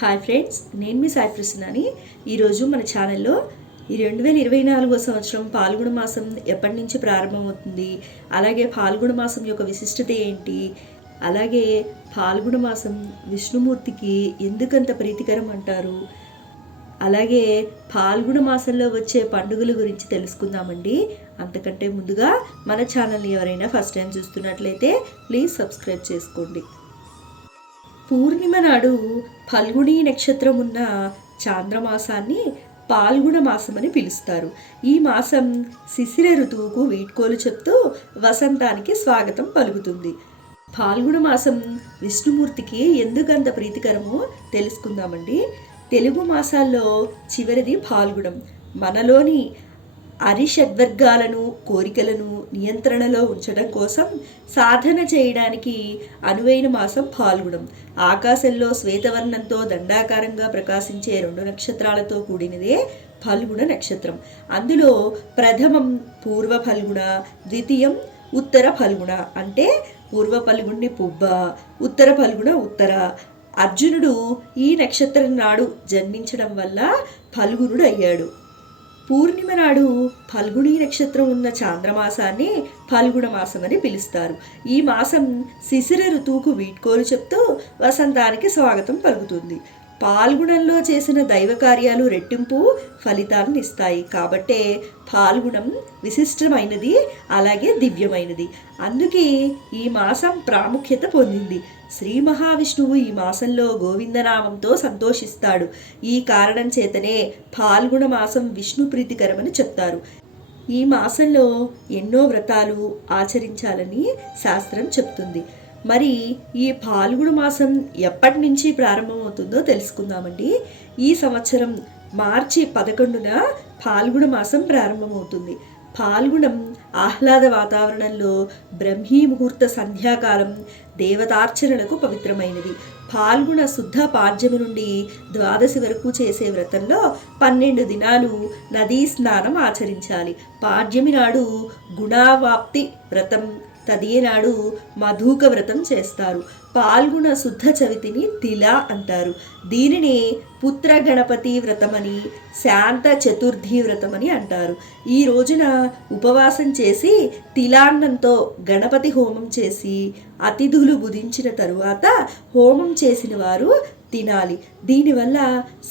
Hi friends, నేను మీ సాయి ప్రసన్నని. ఈరోజు మన ఛానల్లో ఈ 2024 సంవత్సరం పాల్గొన మాసం ఎప్పటి నుంచి ప్రారంభమవుతుంది, అలాగే పాల్గొన మాసం యొక్క విశిష్టత ఏంటి, అలాగే పాల్గొన మాసం విష్ణుమూర్తికి ఎందుకంత ప్రీతికరం అంటారు, అలాగే పాల్గొన మాసంలో వచ్చే పండుగల గురించి తెలుసుకుందామండి. అంతకంటే ముందుగా మన ఛానల్ని ఎవరైనా ఫస్ట్ టైం చూస్తున్నట్లయితే ప్లీజ్ సబ్స్క్రైబ్ చేసుకోండి. పూర్ణిమ నాడు ఫల్గుణీ నక్షత్రం ఉన్న చాంద్రమాసాన్ని పాల్గొన మాసం అని పిలుస్తారు. ఈ మాసం శిశిర ఋతువుకు వీడ్కోలు చెప్తూ వసంతానికి స్వాగతం పలుకుతుంది. పాల్గొన మాసం విష్ణుమూర్తికి ఎందుకంత ప్రీతికరమో తెలుసుకుందామండి. తెలుగు మాసాల్లో చివరిది పాల్గొనం. మనలోని అరిషడ్వర్గాలను, కోరికలను నియంత్రణలో ఉంచడం కోసం సాధన చేయడానికి అనువైన మాసం పాల్గొనం. ఆకాశంలో శ్వేతవర్ణంతో దండాకారంగా ప్రకాశించే 2 నక్షత్రాలతో కూడినదే ఫల్గుణ నక్షత్రం. అందులో ప్రథమం పూర్వ ఫల్గుణ, ద్వితీయం ఉత్తర ఫల్గుణ. అంటే పూర్వ ఫల్గుణ్ణి పుబ్బ, ఉత్తర ఫల్గుణ ఉత్తర. అర్జునుడు ఈ నక్షత్రం నాడు జన్మించడం వల్ల ఫల్గుణుడు అయ్యాడు. పూర్ణిమ నాడు ఫల్గుణీ నక్షత్రం ఉన్న చాంద్రమాసాన్ని ఫల్గుణ మాసం అని పిలుస్తారు. ఈ మాసం శిశిర ఋతువుకు వీడ్కోలు చెప్తూ వసంతానికి స్వాగతం పలుకుతుంది. పాల్గొనంలో చేసిన దైవ కార్యాలు రెట్టింపు ఫలితాలను ఇస్తాయి. కాబట్టే పాల్గొనం విశిష్టమైనది, అలాగే దివ్యమైనది. అందుకే ఈ మాసం ప్రాముఖ్యత పొందింది. శ్రీ మహావిష్ణువు ఈ మాసంలో గోవిందనామంతో సంతోషిస్తాడు. ఈ కారణం చేతనే పాల్గొన మాసం విష్ణు ప్రీతికరమని చెప్తారు. ఈ మాసంలో ఎన్నో వ్రతాలు ఆచరించాలని శాస్త్రం చెప్తుంది. మరి ఈ పాల్గొన మాసం ఎప్పటి నుంచి ప్రారంభమవుతుందో తెలుసుకుందామండి. ఈ సంవత్సరం మార్చి 11న పాల్గొన మాసం ప్రారంభమవుతుంది. పాల్గొనం ఆహ్లాద వాతావరణంలో బ్రహ్మీ ముహూర్త సంధ్యాకాలం దేవతార్చనలకు పవిత్రమైనది. పాల్గొన శుద్ధ పాడ్యమి నుండి ద్వాదశి వరకు చేసే వ్రతంలో 12 దినాలు నదీ స్నానం ఆచరించాలి. పాడ్యమి నాడు గుణావాప్తి వ్రతం, తదియనాడు మధుక వ్రతం చేస్తారు. పాల్గొన శుద్ధ చవితిని తిల అంటారు. దీనిని పుత్ర గణపతి వ్రతమని, శాంత చతుర్థి వ్రతమని అంటారు. ఈ రోజున ఉపవాసం చేసి తిలాన్నంతో గణపతి హోమం చేసి అతిథులు బుధించిన తరువాత హోమం చేసిన వారు తినాలి. దీనివల్ల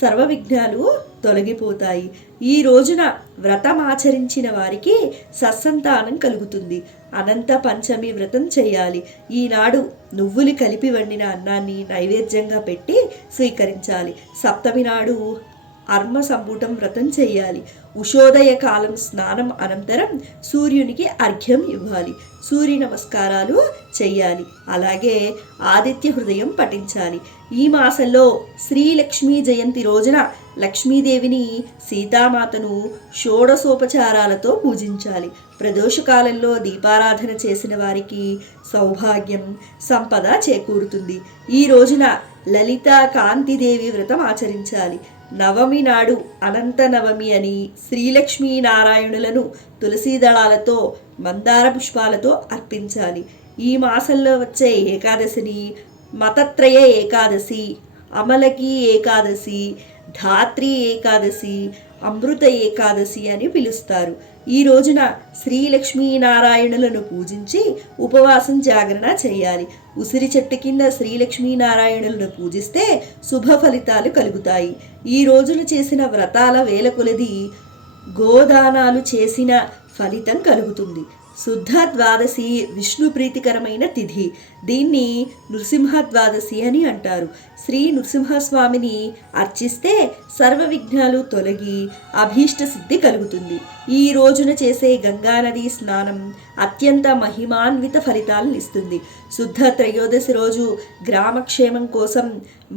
సర్వ విఘ్నాలు తొలగిపోతాయి. ఈ రోజున వ్రతం ఆచరించిన వారికి సత్సంతానం కలుగుతుంది. అనంత పంచమి వ్రతం చేయాలి. ఈనాడు నువ్వులు కలిపి వండిన అన్నాన్ని నైవేద్యంగా పెట్టి స్వీకరించాలి. సప్తమి నాడు అర్మ సంపుటం వ్రతం చేయాలి. ఉషోదయ కాలం స్నానం అనంతరం సూర్యునికి అర్ఘ్యం ఇవ్వాలి. సూర్య నమస్కారాలు చేయాలి. అలాగే ఆదిత్య హృదయం పఠించాలి. ఈ మాసంలో శ్రీలక్ష్మీ జయంతి రోజున లక్ష్మీదేవిని, సీతామాతను షోడశోపచారాలతో పూజించాలి. ప్రదోషకాలంలో దీపారాధన చేసిన వారికి సౌభాగ్యం, సంపద చేకూరుతుంది. ఈ రోజున లలిత కాంతిదేవి వ్రతం ఆచరించాలి. నవమి నాడు అనంత నవమి అని శ్రీలక్ష్మీనారాయణులను తులసీ దళాలతో, మందార పుష్పాలతో అర్పించాలి. ఈ మాసంలో వచ్చే ఏకాదశిని మతత్రయ ఏకాదశి, అమలకి ఏకాదశి, ధాత్రి ఏకాదశి, అమృత ఏకాదశి అని పిలుస్తారు. ఈ రోజున శ్రీలక్ష్మీనారాయణులను పూజించి ఉపవాసం జాగరణ చేయాలి. ఉసిరి చెట్టు కింద శ్రీలక్ష్మీనారాయణులను పూజిస్తే శుభ ఫలితాలు కలుగుతాయి. ఈ రోజున చేసిన వ్రతాల వేల కొలది గోదానాలు చేసిన ఫలితం కలుగుతుంది. శుద్ధ ద్వాదశి విష్ణు ప్రీతికరమైన తిథి. దీన్ని నృసింహ ద్వాదశి అని అంటారు. శ్రీ నృసింహస్వామిని అర్చిస్తే సర్వ విఘ్నాలు తొలగి అభీష్ట సిద్ధి కలుగుతుంది. ఈ రోజున చేసే గంగానది స్నానం అత్యంత మహిమాన్విత ఫలితాలను ఇస్తుంది. శుద్ధ త్రయోదశి రోజు గ్రామక్షేమం కోసం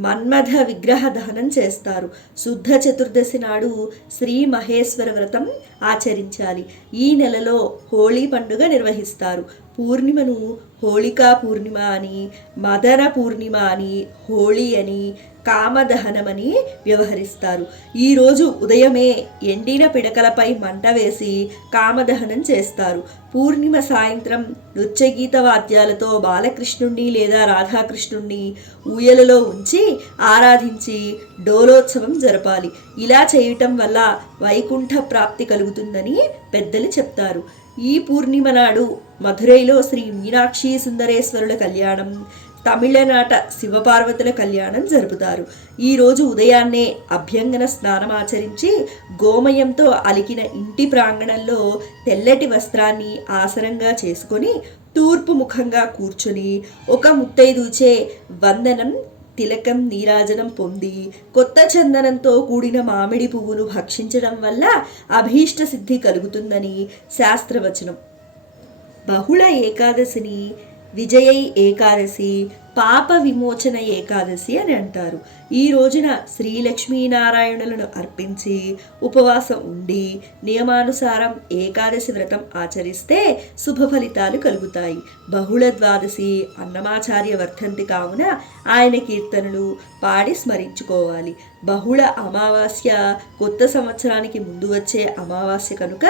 మన్మథ విగ్రహ దహనం చేస్తారు. శుద్ధ చతుర్దశి నాడు శ్రీ మహేశ్వర వ్రతం ఆచరించాలి. ఈ నెలలో హోళీ పండుగ నిర్వహిస్తారు. పూర్ణిమను హోళికా పూర్ణిమ అని, మదన పూర్ణిమ అని, హోళీ అని, కామదహనమని వ్యవహరిస్తారు. ఈరోజు ఉదయమే ఎండిన పిడకలపై మంట వేసి కామదహనం చేస్తారు. పూర్ణిమ సాయంత్రం నృత్యగీత వాద్యాలతో బాలకృష్ణుణ్ణి లేదా రాధాకృష్ణుణ్ణి ఊయలలో ఉంచి ఆరాధించి డోలోత్సవం జరపాలి. ఇలా చేయటం వల్ల వైకుంఠ ప్రాప్తి కలుగుతుందని పెద్దలు చెప్తారు. ఈ పూర్ణిమ నాడు మధురైలో శ్రీ మీనాక్షి సుందరేశ్వరుల కళ్యాణం, తమిళనాట శివపార్వతుల కళ్యాణం జరుపుతారు. ఈరోజు ఉదయాన్నే అభ్యంగన స్నానం ఆచరించి గోమయంతో అలికిన ఇంటి ప్రాంగణంలో తెల్లటి వస్త్రాన్ని ఆసనంగా చేసుకొని తూర్పు ముఖంగా కూర్చుని ఒక ముత్తైదుచే వందనం, తిలకం, నీరాజనం పొంది కొత్త చందనంతో కూడిన మామిడి పువ్వును భక్షించడం వల్ల అభీష్ట సిద్ధి కలుగుతుందని శాస్త్రవచనం. బహుళ ఏకాదశిని విజయై ఏకాదశి, పాప విమోచన ఏకాదశి అని అంటారు. ఈ రోజున శ్రీ లక్ష్మీనారాయణులను అర్పించి ఉపవాసం ఉండి నియమానుసారం ఏకాదశి వ్రతం ఆచరిస్తే శుభ ఫలితాలు కలుగుతాయి. బహుళ ద్వాదశి అన్నమాచార్య వర్ధంతి కావున ఆయన కీర్తనలు పాడి స్మరించుకోవాలి. బహుళ అమావాస్య కొత్త సంవత్సరానికి ముందు వచ్చే అమావాస్య కనుక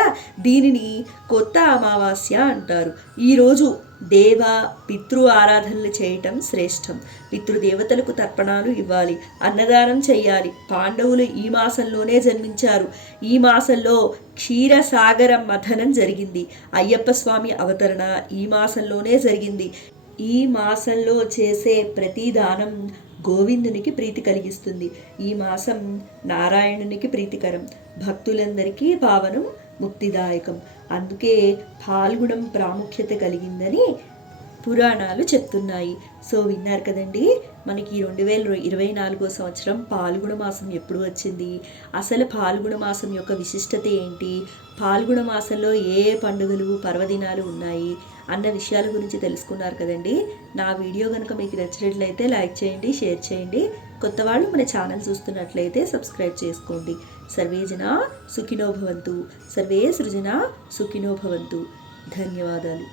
దీనిని కొత్త అమావాస్య అంటారు. ఈరోజు దేవ పితృ ఆరాధనలు చేయటం శ్రేష్టం. పితృదేవతలకు తర్పణాలు ఇవ్వాలి, అన్నదానం చేయాలి. పాండవులు ఈ మాసంలోనే జన్మించారు. ఈ మాసంలో క్షీరసాగర మథనం జరిగింది. అయ్యప్ప స్వామి అవతరణ ఈ మాసంలోనే జరిగింది. ఈ మాసంలో చేసే ప్రతి దానం గోవిందునికి ప్రీతి కలిగిస్తుంది. ఈ మాసం నారాయణునికి ప్రీతికరం, భక్తులందరికీ పావనం, ముక్తిదాయకం. అందుకే పాల్గొనం ప్రాముఖ్యత కలిగిందని పురాణాలు చెప్తున్నాయి. సో విన్నారు కదండి, మనకి 2024 సంవత్సరం పాల్గొన మాసం ఎప్పుడు వచ్చింది, అసలు పాల్గొన మాసం యొక్క విశిష్టత ఏంటి, పాల్గొన మాసంలో ఏ పండుగలు పర్వదినాలు ఉన్నాయి అన్న విషయాల గురించి తెలుసుకున్నారు కదండి. నా వీడియో కనుక మీకు నచ్చినట్లయితే లైక్ చేయండి, షేర్ చేయండి. కొత్త వాళ్ళు మన ఛానల్ చూస్తున్నట్లయితే సబ్స్క్రైబ్ చేసుకోండి. సర్వే జనా సుఖినో భవంతు, సర్వే సృజనా సుఖినో భవంతు. ధన్యవాదాలు.